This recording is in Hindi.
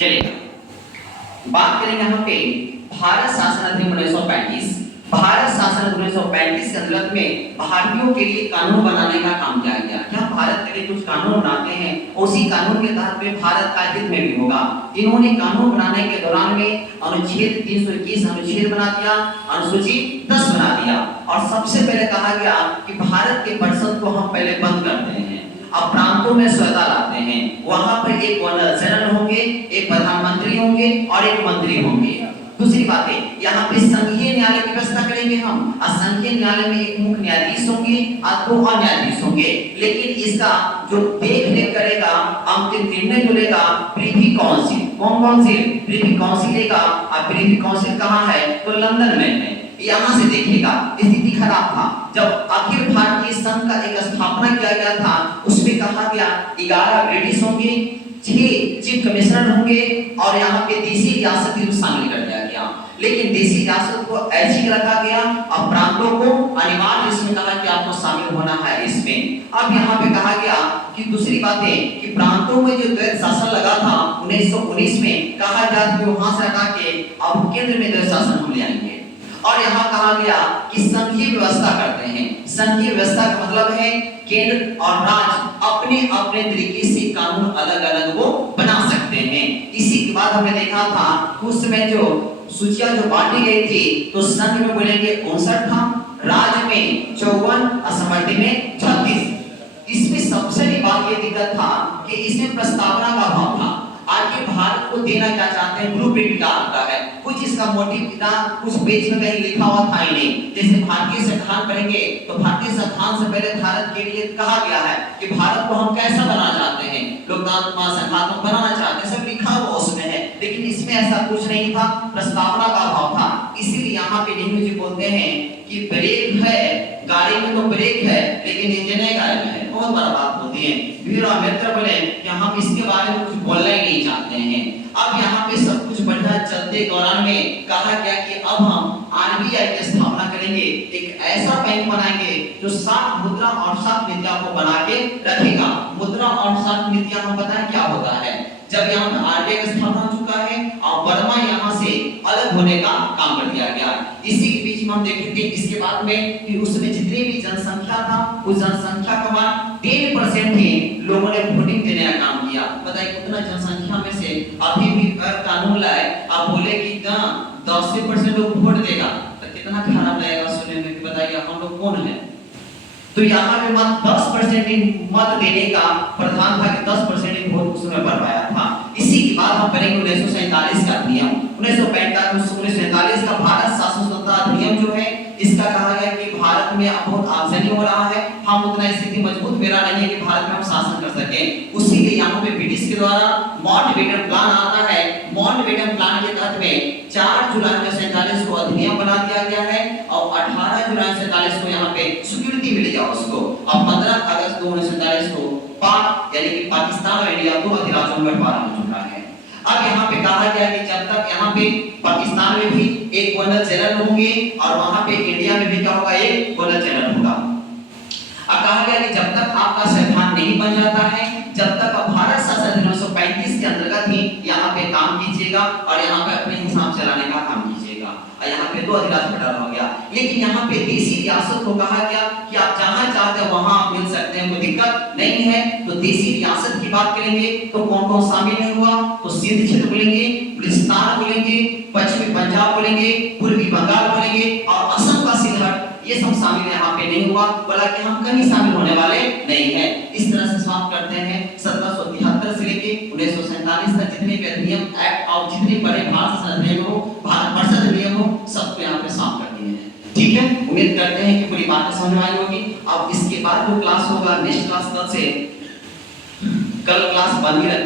चलिए बात करेंगे यहाँ पे भारत शासन अधिनियम 1935। भारत शासन अधिनियम 1935 के अंतर्गत में भारतीयों के लिए कानून बनाने का काम किया गया। क्या भारत के लिए कुछ कानून बनाते हैं, उसी कानून के तहत में भारत का हित में भी होगा। इन्होंने कानून बनाने के दौरान में अनुच्छेद 321 अनुच्छेद बना दिया, अनुसूची 10 बना दिया और सबसे पहले कहा गया कि भारत के परिषद को हम पहले बंद करते हैं, अब प्रांतों में स्वतंत्रता लाते हैं। वहां पर एक गवर्नर जनरल होंगे, एक प्रधानमंत्री होंगे और एक मंत्री होंगे। दूसरी बात है यहाँ पे संघीय न्यायालय की व्यवस्था करेंगे हम। संघीय न्यायालय में एक मुख्य न्यायाधीश होंगे और 2 और न्यायाधीश होंगे, लेकिन इसका जो देख रेख करेगा, अंतिम निर्णय जो लेगा प्रिवी काउंसिल। कौन काउंसिल? प्रिवी काउंसिल लेगा। और प्रिवी काउंसिल कहाँ है? तो लंदन में है। यहाँ से देखिएगा स्थिति खराब था। जब अखिल भारतीय संघ का एक स्थापना किया गया था, उसमें कहा गया 11 ब्रिटिश होंगे, 6 चीफ कमिश्नर होंगे और यहाँ पे देसी रियासत भी शामिल कर दिया गया। लेकिन देसी रियासत को ऐसी रखा गया और प्रांतों को अनिवार्य इसमें कहा कि आपको शामिल होना है इसमें। अब यहाँ पे कहा गया कि दूसरी बात है कि प्रांतों में जो द्वैत शासन लगा था 1919 में, कहा गया कि वहां से हटा के अब केंद्र में द्वैत शासन हम ले आएंगे। और यहाँ कहा गया कि संघीय व्यवस्था करते हैं। संघीय व्यवस्था का मतलब है केंद्र और राज्य अपने अपने तरीके से कानून अलग अलग वो बना सकते हैं। इसी के बाद हमने देखा था उस समय जो सूचियां जो बांटी गई थी, तो संघ में बोलेंगे 59 था, राज्य में 54, असमर्थी में 36। इसमें सबसे बड़ी बात ये दिक्कत था कि इसमें प्रस्तावना का अभाव था। आगे भारत को देना क्या चाहते हैं, ब्लूप्रिंट क्या आता है, कुछ इसका मोटिव था, कुछ पेज में कहीं लिखा हुआ था ही नहीं। जैसे भारतीय संविधान पढ़ेंगे तो भारतीय संविधान से पहले भारत के लिए कहा गया है कि भारत को हम कैसा बनाना चाहते हैं, लोकतांत्रिक संघात्मक बनाना चाहते हैं, सब लिखा हुआ उसमें है। लेकिन इसमें ऐसा कुछ नहीं था, प्रस्तावना का अभाव था। इसीलिए यहाँ पे नेहरू जी बोलते हैं कि ब्रेक है गाड़ी में, तो ब्रेक है लेकिन इंजन है गाड़ी में है। बहुत बड़ा बात होती है। वीर अम्बेडकर बोले कि हम इसके बारे में कुछ बोलना ही नहीं चाहते हैं। अब यहाँ पे सब कुछ बढ़िया चलते दौरान में कहा गया कि अब हम आरबीआई की स्थापना करेंगे, एक ऐसा बैंक बनाएंगे जो 7 मुद्रा और 7 नीतियों को बना के रखेगा। मुद्रा और 7 नीतियां हम बताएं क्या होता है। जब यहाँ पे आरबीआई का स्थापना हो चुका है और वर्मा यहाँ से अलग होने का काम कर दिया गया। इसी के बीच में हम देखेंगे इसके बाद में कि उसमें जितनी भी जनसंख्या था, उस जनसंख्या का मान 10% ही लोगों ने वोटिंग देने का काम किया। बताइए उतना जनसंख्या में से अभी भी कानून लाए, आप बोले कि 10% लोग वोट देगा, तो कितना खराब लगेगा सुनने में। बताइए हम लोग कौन है? तो यहाँ पे मत 10% मत देने का प्रधान था कि 10% वोट उसमें बढ़ पाया था। इसी के बाद हम करेंगे 1947 का अधिनियम। 1947 का भारत शासन संहिता अधिनियम जो है, इसका कहा गया कि भारत में बहुत आगजनी हो रहा है, हम उतना स्थिति मजबूत मेरा नहीं है कि भारत में हम शासन कर सके। उसी के यहाँ पे ब्रिटिश के द्वारा माउंटबेटन प्लान आता है। माउंटबेटन प्लान के तहत में 4 जुलाई 1947 को अधिनियम बना दिया गया है और 18 जुलाई 1947 को यहाँ पे स्वीकृति मिल जाओ उसको। अब 15 अगस्त 1947 को पाक यानी कि पाकिस्तान और इंडिया 2 अधिराज्यों में बंटवारा हो चुका है। अब यहाँ पे कहा गया कि जब तक यहाँ पे पाकिस्तान में भी एक गवर्नर जनरल होंगे और वहां पे इंडिया में भी क्या होगा, एक गवर्नर जनरल होगा। अब कहा गया कि जब तक आपका संविधान नहीं बन जाता है, जब तक आप भारत शासन अधिनियम 1935 के अंतर्गत ही यहाँ पे काम कीजिएगा और यहाँ पे अपने हिसाब चलाने का काम कीजिएगा। और यहाँ पे 2 अधिराज्य बटा हो गया। लेकिन यहाँ पे देसी रियासत को कहा गया कि आप जहाँ चाहते हैं वहां आप मिल सकते हैं, कोई दिक्कत नहीं है। तो देसी रियासत की बात करेंगे तो कौन कौन शामिल नहीं हुआ, तो सिंध क्षेत्र बोलेंगे, बलूचिस्तान बोलेंगे, पश्चिमी पंजाब बोलेंगे, पूर्वी बंगाल बोलेंगे और असम का सिलहट, ये सब शामिल यहाँ पे नहीं हुआ। बोला कि हम कहीं शामिल होने वाले नहीं है। इस तरह से समाप्त करते हैं 1773 से लेके 1947 तक जितने भी अधिनियम एक्ट और जितने बड़े भारत शासन अधिनियम हो, भारत वर्ष अधिनियम हो, सबको यहाँ पे समाप्त कर दिए हैं। ठीक है, उम्मीद करते हैं कि पूरी बातें समझ में आई होगी। अब इसके बाद जो क्लास होगा नेक्स्ट क्लास कल से, कल क्लास बंद ही रखते हैं।